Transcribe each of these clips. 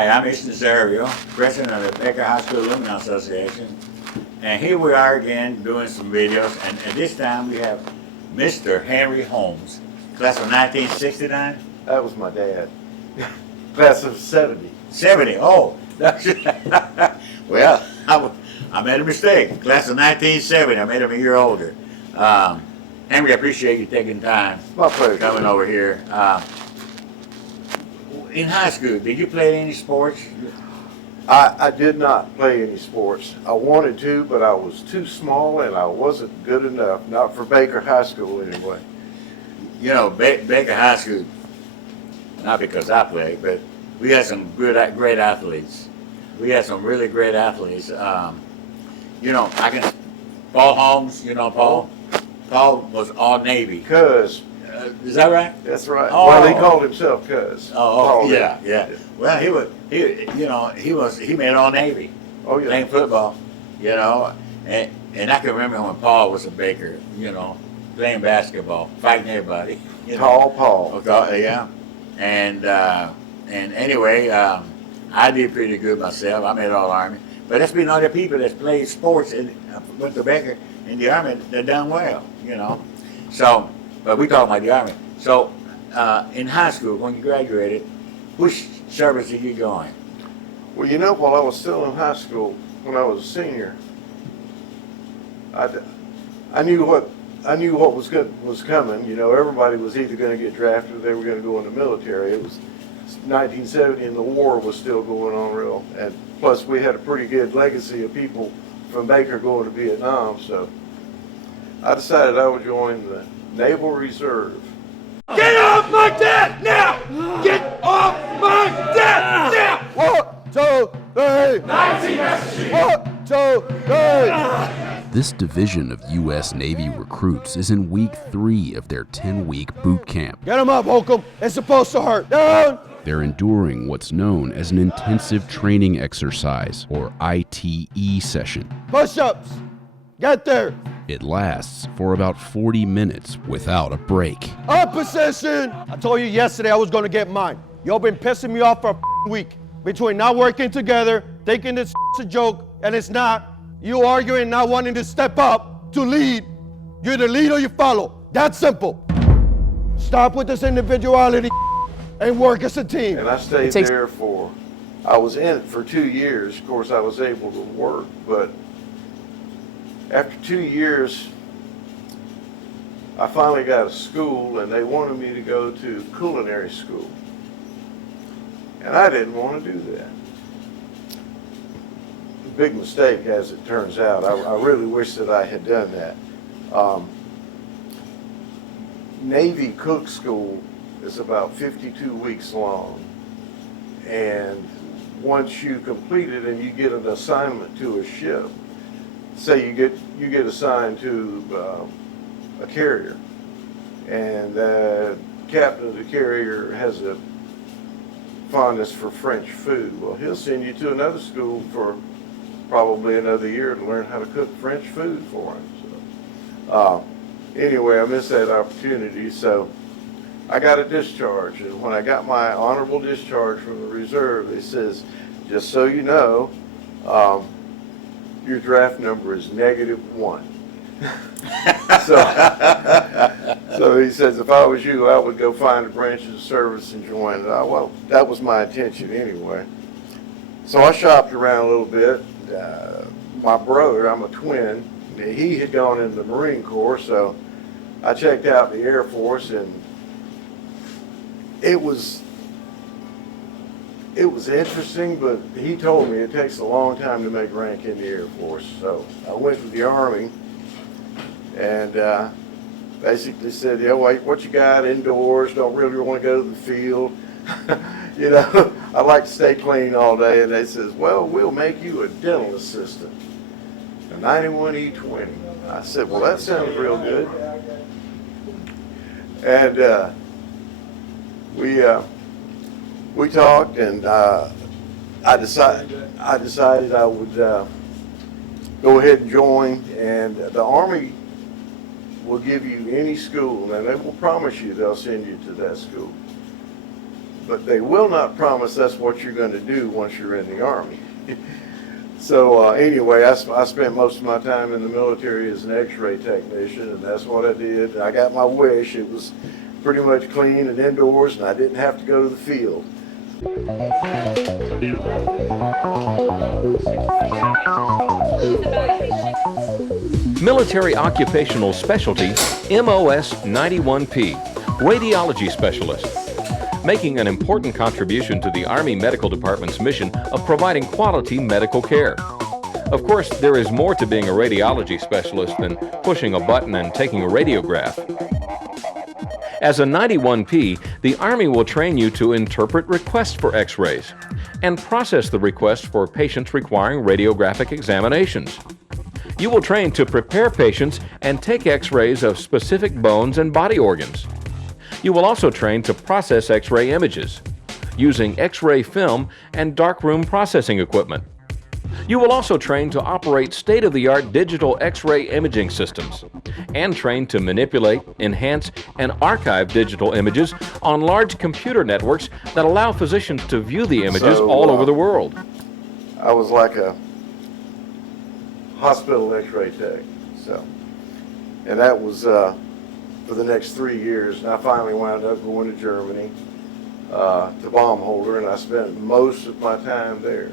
Hi, I'm Easton Zerio, president of the Baker High School Alumni Association. And here we are again doing some videos, and this time we have Mr. Henry Holmes, class of 1969. That was my dad. Class of 70. 70, oh. Well, I made a mistake. Class of 1970, I made him a year older. Henry, I appreciate you taking time. My pleasure. Coming over here. In high school, did you play any sports? I did not play any sports. I wanted to, but I was too small and I wasn't good enough. Not for Baker High School anyway. You know, Baker High School, not because I played, but we had some great athletes. We had some really great athletes. You know, Paul Holmes, you know Paul? Paul was all Navy. Cuz. Is that right? That's right. Oh. Well, he called himself Cuz. Oh, yeah. Well, he made all Navy. Oh, yeah. Playing football, you know, and I can remember when Paul was a Baker, you know, playing basketball, fighting everybody. You know. Tall Paul. Okay, yeah. And anyway, I did pretty good myself. I made all Army. But there's been other people that's played sports and went to Baker in the Army. They're done well, you know. So, but we talking about the Army. So, in high school, when you graduated, which service did you join? Well, you know, while I was still in high school, when I was a senior, I knew what was coming. You know, everybody was either going to get drafted or they were going to go in the military. It was 1970 and the war was still going on real, and plus we had a pretty good legacy of people from Baker going to Vietnam, so I decided I would join the Naval Reserve. Get off my deck now! Get off my deck now! 1, 2, 3! 19 messages! 1, 2, 3! This division of U.S. Navy recruits is in week 3 of their 10-week boot camp. Get him up, Holcomb. It's supposed to hurt. Down! They're enduring what's known as an intensive training exercise, or ITE session. Push-ups. Get there. It lasts for about 40 minutes without a break. Up position. I told you yesterday I was going to get mine. Y'all been pissing me off for a week. Between not working together, thinking this is a joke, and it's not. You arguing, not wanting to step up to lead. You either lead or you follow. That's simple. Stop with this individuality and work as a team. And I stayed there I was in it for 2 years. Of course, I was able to work, but after 2 years, I finally got a school and they wanted me to go to culinary school. And I didn't want to do that. Big mistake, as it turns out. I really wish that I had done that. Navy cook school is about 52 weeks long, and once you complete it and you get an assignment to a ship, say you get assigned to a carrier, and the captain of the carrier has a fondness for French food. Well, he'll send you to another school for probably another year to learn how to cook French food for him. So, anyway, I missed that opportunity, so I got a discharge. And when I got my honorable discharge from the reserve, it says, just so you know, your draft number is -1. So he says, if I was you, I would go find a branch of the service and join it. Well, that was my intention anyway. So I shopped around a little bit. My brother, I'm a twin, he had gone into the Marine Corps, so I checked out the Air Force, and it was interesting, but he told me it takes a long time to make rank in the Air Force. So I went to the Army and basically said, yeah, what you got indoors, don't really want to go to the field. You know, I like to stay clean all day. And they says, well, we'll make you a dental assistant, a 91E20. I said, well, that sounds real good. And we talked, and I decided I would go ahead and join. And the Army will give you any school, and they will promise you they'll send you to that school. but they will not promise that's what you're going to do once you're in the Army. So anyway, I spent most of my time in the military as an X-ray technician, and that's what I did. I got my wish. It was pretty much clean and indoors, and I didn't have to go to the field. Military Occupational Specialty, MOS 91P, Radiology Specialist, making an important contribution to the Army Medical Department's mission of providing quality medical care. Of course, there is more to being a radiology specialist than pushing a button and taking a radiograph. As a 91P, the Army will train you to interpret requests for X-rays and process the requests for patients requiring radiographic examinations. You will train to prepare patients and take X-rays of specific bones and body organs. You will also train to process X-ray images using X-ray film and darkroom processing equipment. You will also train to operate state-of-the-art digital X-ray imaging systems and train to manipulate, enhance, and archive digital images on large computer networks that allow physicians to view the images all over the world. I was like a hospital X-ray tech, and that was for the next 3 years, and I finally wound up going to Germany to bomb holder, and I spent most of my time there.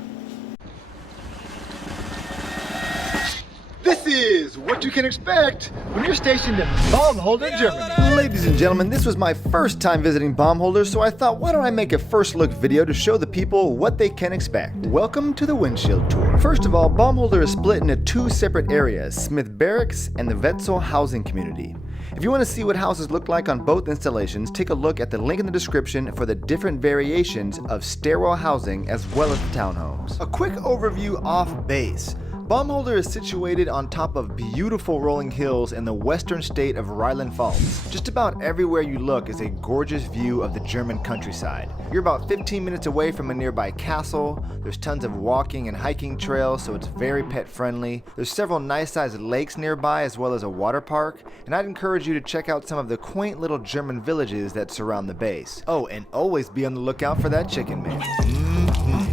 This is what you can expect when you're stationed in Baumholder, Germany. Ladies and gentlemen, this was my first time visiting Baumholder, so I thought, why don't I make a first look video to show the people what they can expect. Welcome to the windshield tour. First of all, Baumholder is split into two separate areas, Smith Barracks and the Wetzel housing community. If you want to see what houses look like on both installations, take a look at the link in the description for the different variations of stairwell housing as well as the townhomes. A quick overview off base. Baumholder is situated on top of beautiful rolling hills in the western state of Rhineland-Pfalz. Just about everywhere you look is a gorgeous view of the German countryside. You're about 15 minutes away from a nearby castle. There's tons of walking and hiking trails, so it's very pet friendly. There's several nice sized lakes nearby as well as a water park, and I'd encourage you to check out some of the quaint little German villages that surround the base. Oh, and always be on the lookout for that chicken man.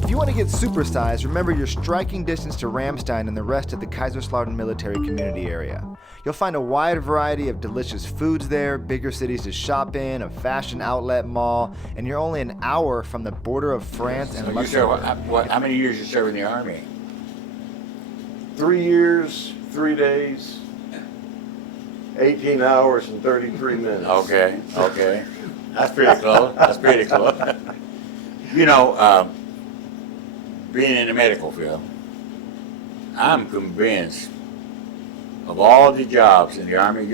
If you want to get supersized, remember you're striking distance to Ramstein and the rest of the Kaiserslautern military community area. You'll find a wide variety of delicious foods there, bigger cities to shop in, a fashion outlet mall, and you're only an hour from the border of France and Luxembourg. How many years you serve in the Army? 3 years, 3 days, 18 hours and 33 minutes. Okay. That's pretty close. You know, being in the medical field, I'm convinced of all the jobs in the Army, we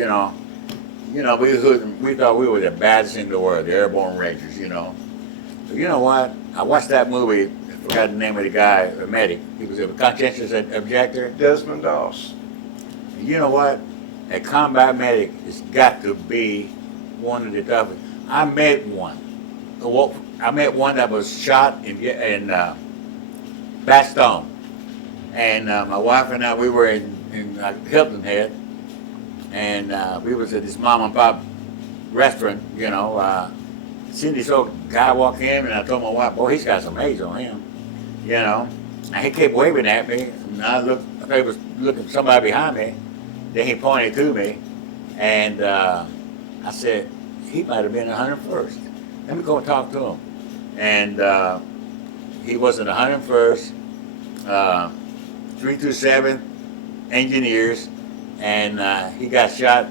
thought we were the baddest in the world, the Airborne Rangers, But you know what? I watched that movie, I forgot the name of the guy, a medic. He was a conscientious objector. Desmond Doss. And you know what? A combat medic has got to be one of the toughest. I met one. I met one that was shot in Bastogne. And my wife and I, we were in Hilton Head, and we was at this mom and pop restaurant, seen this old guy walk in, and I told my wife, boy, he's got some age on him, and he kept waving at me, and I thought he was looking at somebody behind me, then he pointed to me, and I said, he might have been 101st. Let me go and talk to him. And he was in the 101st, 327 engineers, and he got shot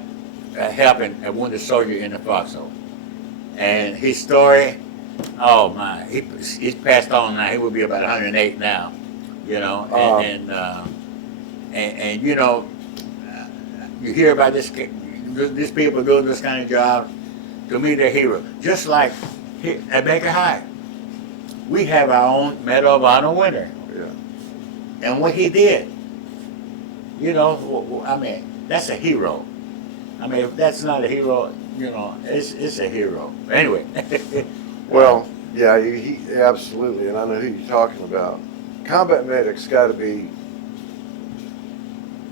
helping a wounded soldier in the foxhole. And his story, oh my, he's passed on now. He would be about 108 now, you hear about these people doing this kind of job. To me, they're heroes. Just like here at Baker High, we have our own Medal of Honor winner. Yeah. And what he did, that's a hero. If that's not a hero, it's a hero. Anyway. Well, yeah, he absolutely, and I know who you're talking about. Combat medics got to be,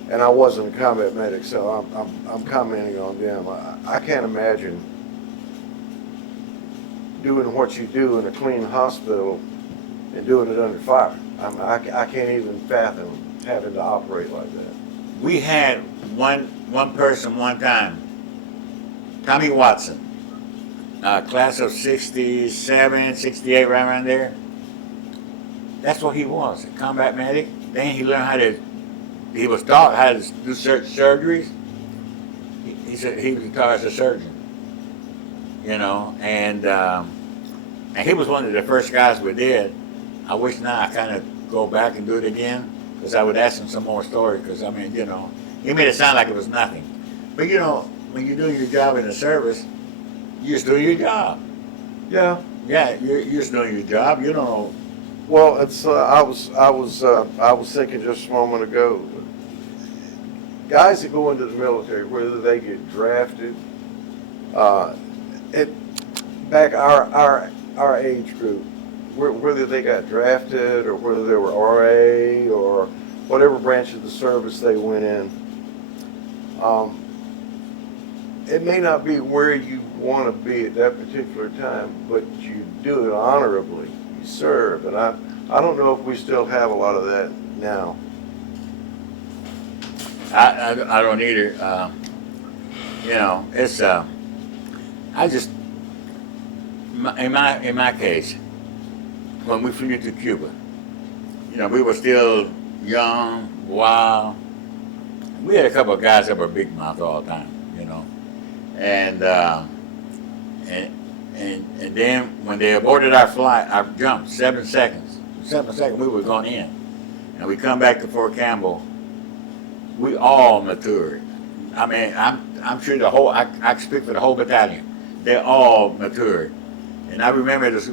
and I wasn't a combat medic, so I'm commenting on them. I can't imagine doing what you do in a clean hospital and doing it under fire. I can't even fathom having to operate like that. We had one person one time, Tommy Watson, class of 67, 68, right around there. That's what he was, a combat medic. Then he learned he was taught how to do surgeries. He said he was taught as a surgeon, you know, and he was one of the first guys we did. I wish now I kind of go back and do it again, because I would ask him some more stories, because I mean, you know, he made it sound like it was nothing. But you know, when you're doing your job in the service, you're just doing your job. Yeah. Yeah, you're just doing your job. You don't know. Well, it's I was thinking just a moment ago, guys that go into the military, whether they get drafted, back our age group, whether they got drafted or whether they were RA or whatever branch of the service they went in, it may not be where you want to be at that particular time, but you do it honorably. You serve, and I don't know if we still have a lot of that now. I don't either. You know, it's I just in my case, when we flew to Cuba, you know, we were still young, wild. We had a couple of guys that were big mouth all the time, you know, and then when they aborted our flight, our jump, 7 seconds, we were going in, and we come back to Fort Campbell. We all matured. I mean, I'm sure the whole, I speak for the whole battalion. They all matured. And I remember those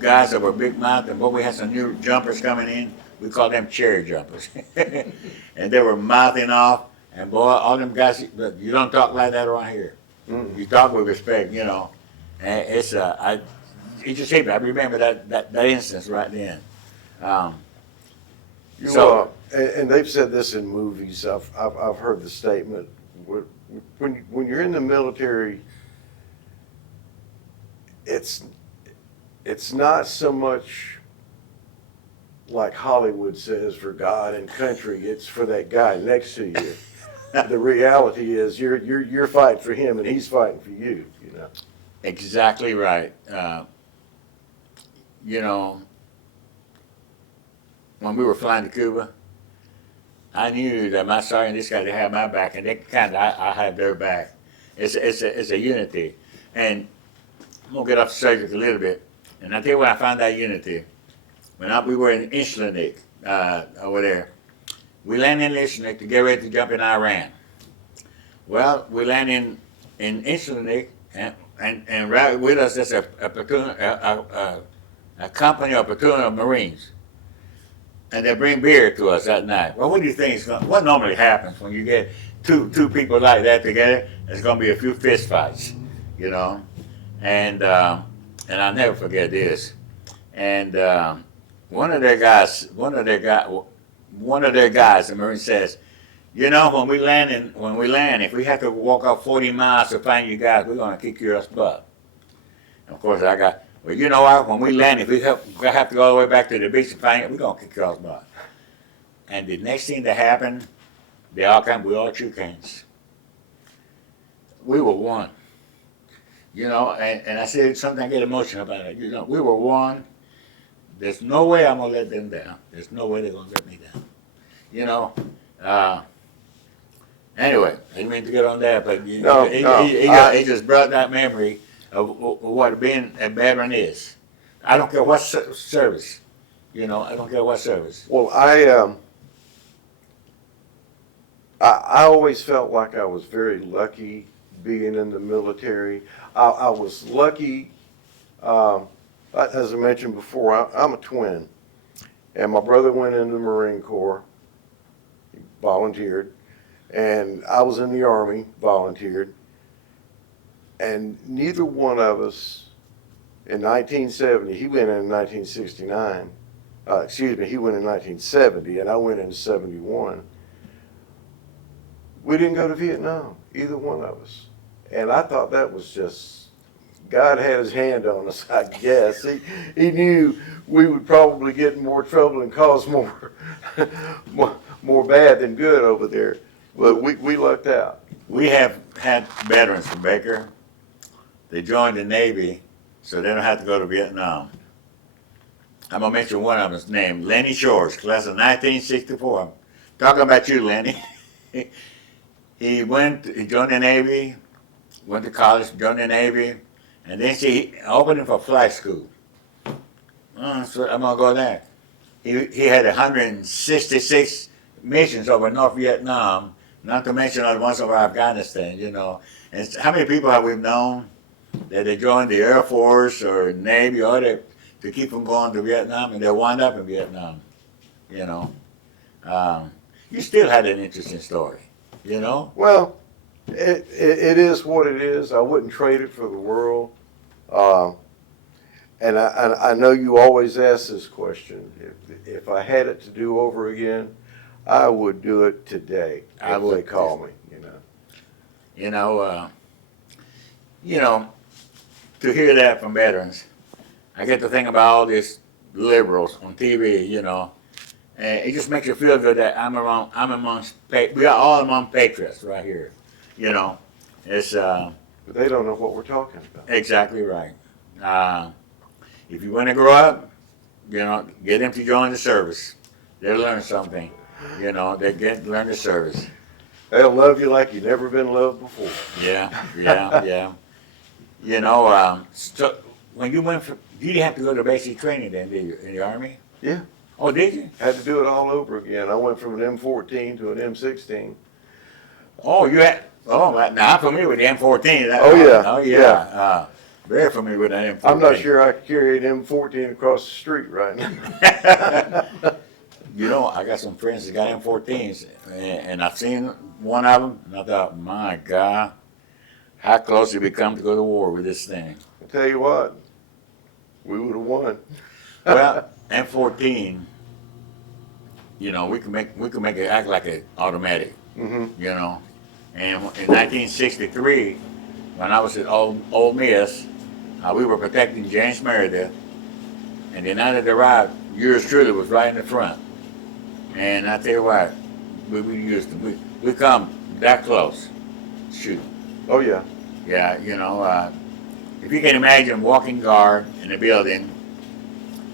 guys that were big mouth, and boy, we had some new jumpers coming in. We called them cherry jumpers. And they were mouthing off, and boy, all them guys, you don't talk like that around here. Mm-hmm. You talk with respect, you know. And it's, it just hit me. I remember that instance right then. And they've said this in movies. I've heard the statement. When you're in the military, it's not so much like Hollywood says for God and country. It's for that guy next to you. The reality is you're fighting for him and he's fighting for you. You know. Exactly right. You know, when we were flying to Cuba, I knew that my sergeant, this guy, they had my back, and they kind of, I had their back. It's a unity. And I'm gonna get off the subject a little bit, and I tell you where I found that unity. When we were in Inchlinic, over there, we landed in Inchlinic to get ready to jump in Iran. Well, we landed in Inchlinic, and right with us there's a platoon, a company or platoon of Marines. And they bring beer to us that night. Well, what do you think what normally happens when you get two people like that together? There's going to be a few fist fights, you know. And I'll never forget this. And one of their guys, the Marine says, you know, when we land, if we have to walk out 40 miles to find you guys, we're going to kick your butt. And of course, well, you know what? When we land, if we have to go all the way back to the beach to find it, we're going to kick y'all's butt. And the next thing that happened, we all shook hands. We were one. You know, and I said something, I get emotional about it. You know, we were one. There's no way I'm going to let them down. There's no way they're going to let me down. You know, anyway, I didn't mean to get on that, but it just brought that memory of what being a veteran is. I don't care what service, you know, I don't care what service. Well, I always felt like I was very lucky being in the military. I was lucky, as I mentioned before, I'm a twin, and my brother went in the Marine Corps, he volunteered, and I was in the Army, volunteered. And neither one of us, in 1970, he went in 1969, he went in 1970, and I went in 71. We didn't go to Vietnam, either one of us. And I thought that was just God had his hand on us, I guess. He knew we would probably get in more trouble and cause more bad than good over there. But we lucked out. We have had veterans from Baker. They joined the Navy, so they don't have to go to Vietnam. I'm gonna mention one of them's name, Lenny Shores, class of 1964. Talking about you, Lenny. He joined the Navy, went to college, joined the Navy, and then she opened him for flight school. So I'm gonna go there. He had 166 missions over North Vietnam, not to mention all the ones over Afghanistan, you know. And how many people have we known that they joined the Air Force or Navy or to keep from going to Vietnam, and they wind up in Vietnam, you know. You still had an interesting story, you know. Well, it is what it is. I wouldn't trade it for the world. And I know you always ask this question. If I had it to do over again, I would do it today. I would. They call me, you know. You know, to hear that from veterans, I get to think about all these liberals on TV, you know, and it just makes you feel good that we are all among patriots right here, you know. It's But they don't know what we're talking about. exactly right. If you want to grow up, you know, get them to join the service. They'll learn something, you know. Learn the service. They'll love you like you've never been loved before. Yeah. You know, so when you you didn't have to go to basic training then, did you, in the Army? Yeah. Oh, did you? Had to do it all over again. I went from an M14 to an M16. Oh, now I'm familiar with the M14. Oh, yeah. Yeah. Very familiar with that M14. I'm not sure I could carry an M14 across the street right now. You know, I got some friends that got M14s, and I've seen one of them, and I thought, my God, how close have we come to go to war with this thing? I tell you what, we would have won. Well, M14, you know, we can make it act like an automatic, Mm-hmm. you know. And in 1963, when I was at Ole Miss, we were protecting James Meredith, and the night that they arrived, yours truly was right in the front. And I tell you what, we come that close, shoot. Oh, yeah. Yeah, you know, if you can imagine walking guard in a building,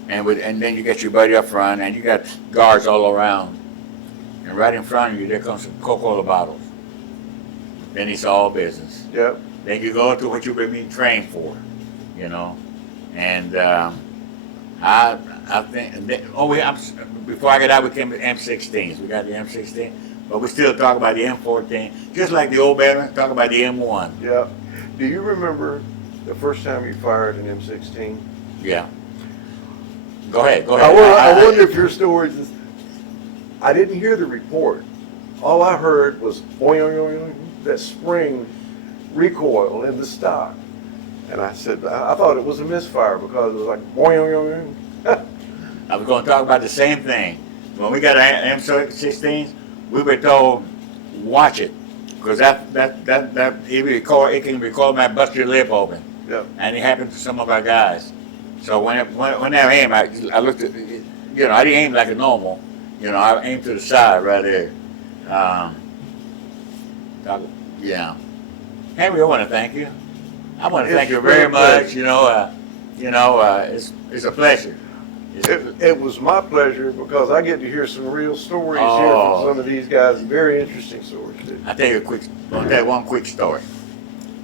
and then you get your buddy up front, and you got guards all around, and right in front of you, there comes some Coca-Cola bottles. Then it's all business. Yep. Then you go to what you've been being trained for, you know, and I think. Before I got out, we came to M16s. We got the M16, but we still talk about the M14, just like the old veterans talk about the M1. Yeah. Do you remember the first time you fired an M16? Yeah. Go ahead. I wonder if your stories is. I didn't hear the report. All I heard was boing, boing, boing, that spring recoil in the stock. And I said, I thought it was a misfire because it was like boing, boing, boing. I was going to talk about the same thing. When we got our M16s, we were told, watch it, because that it can recoil might bust your lip open. Yep. And it happened to some of our guys. So when I aimed, I looked at, you know, I didn't aim like a normal. You know, I aimed to the side right there. Yeah. Henry, I want to thank you. I want to thank you very much. You know, it's a pleasure. It was my pleasure because I get to hear some real stories here from some of these guys. Very interesting stories, too. I'll tell you one quick story.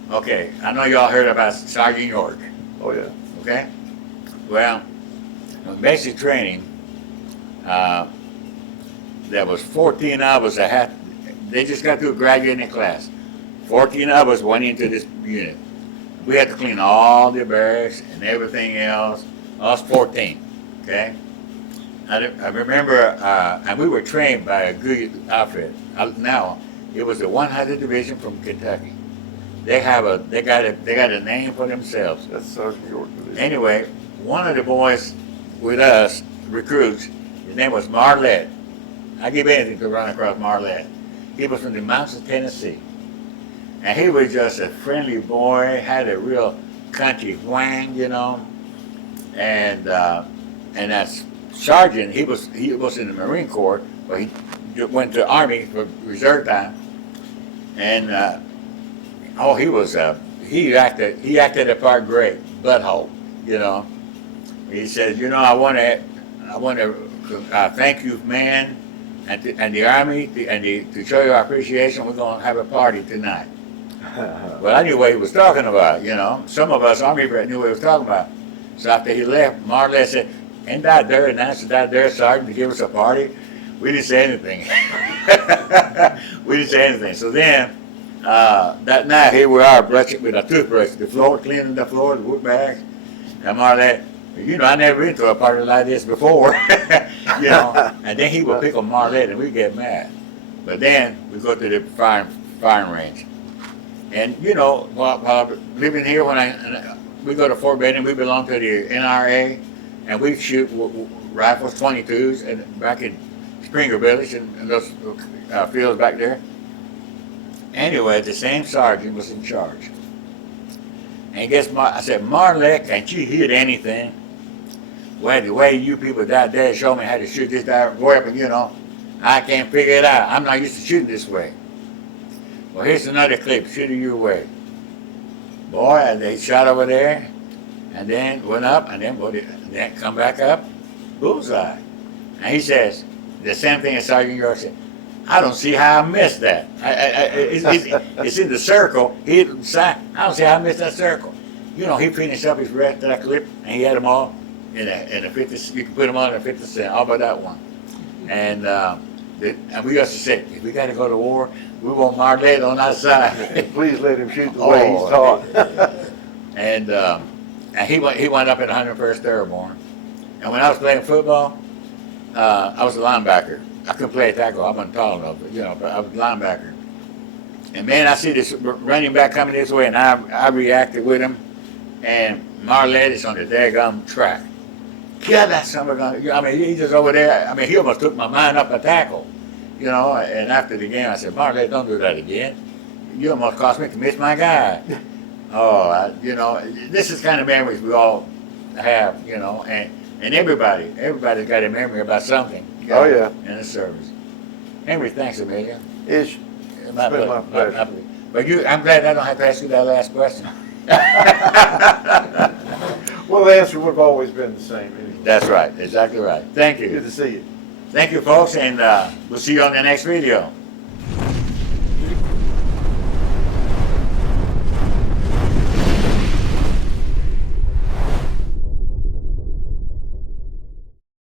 Okay, I know y'all heard about Sergeant York. Oh, yeah. Okay? Well, in basic training, there was 14 of us they just got through graduating class. 14 of us went into this unit. We had to clean all the barracks and everything else, us 14, okay? I remember, and we were trained by a good outfit. Now, it was the 100th Division from Kentucky. They got a name for themselves. That's Sergeant York. Anyway, one of the boys with us, recruits, his name was Marlette. I give anything to run across Marlette. He was from the mountains of Tennessee. And he was just a friendly boy, had a real country whang, you know, and that's sergeant. He was in the Marine Corps, but he went to the Army for reserve time, and he acted the part great, butthole, you know. He says, you know, I want to thank you, man, and the Army, to show you our appreciation. We're going to have a party tonight. Well, I knew what he was talking about, you know. Some of us Army vets knew what he was talking about. So after he left, Marlette said, "Ain't that there? And that's that there, Sergeant, to give us a party?" We didn't say anything. We didn't say anything. So then, that night, here we are, brushing with a toothbrush, the floor, cleaning the floor, the wood bags. And Marlette, you know, I never been to a party like this before, you know. And then he would pick on Marlette, and we'd get mad. But then we go to the firing range. And, you know, while living here, we go to Fort Benning, we belong to the NRA, and we shoot rifles, 22s, and back in Springer Village and those fields back there. Anyway, the same sergeant was in charge. And I said, Marlette, can't you hit anything? Well, the way you people that day show me how to shoot this weapon, you know, I can't figure it out. I'm not used to shooting this way. Well, here's another clip, shooting your way. Boy, and they shot over there, and then went up, and then come back up, bullseye. And he says, the same thing as Sergeant York said, I don't see how I missed that. It's in the circle. I don't see how I missed that circle. You know, he finished up his rest of that clip, and he had them all in a 50. You can put them all in a 50 cent, all but that one. And we used to say, if we got to go to war, we want Marlette on our side. Please let him shoot the way he's taught. And he went up in 101st Airborne. And when I was playing football, I was a linebacker. I couldn't play a tackle. I wasn't tall enough, but, you know, but I was a linebacker. And man, I see this running back coming this way, and I reacted with him. And Marlette is on the daggum track. Kill that son of a gun. I mean, he's just over there. I mean, he almost took my mind up a tackle. You know, and after the game, I said, Marlette, don't do that again. You almost cost me to miss my guy. You know, this is kind of memories we all have, you know, and everybody's got a memory about something. Oh, yeah. In the service. Henry, thanks a million. It's been my pleasure. But I'm glad I don't have to ask you that last question. Well, the answer would have always been the same anyway. That's right, exactly right. Thank you. Good to see you. Thank you, folks, and we'll see you on the next video.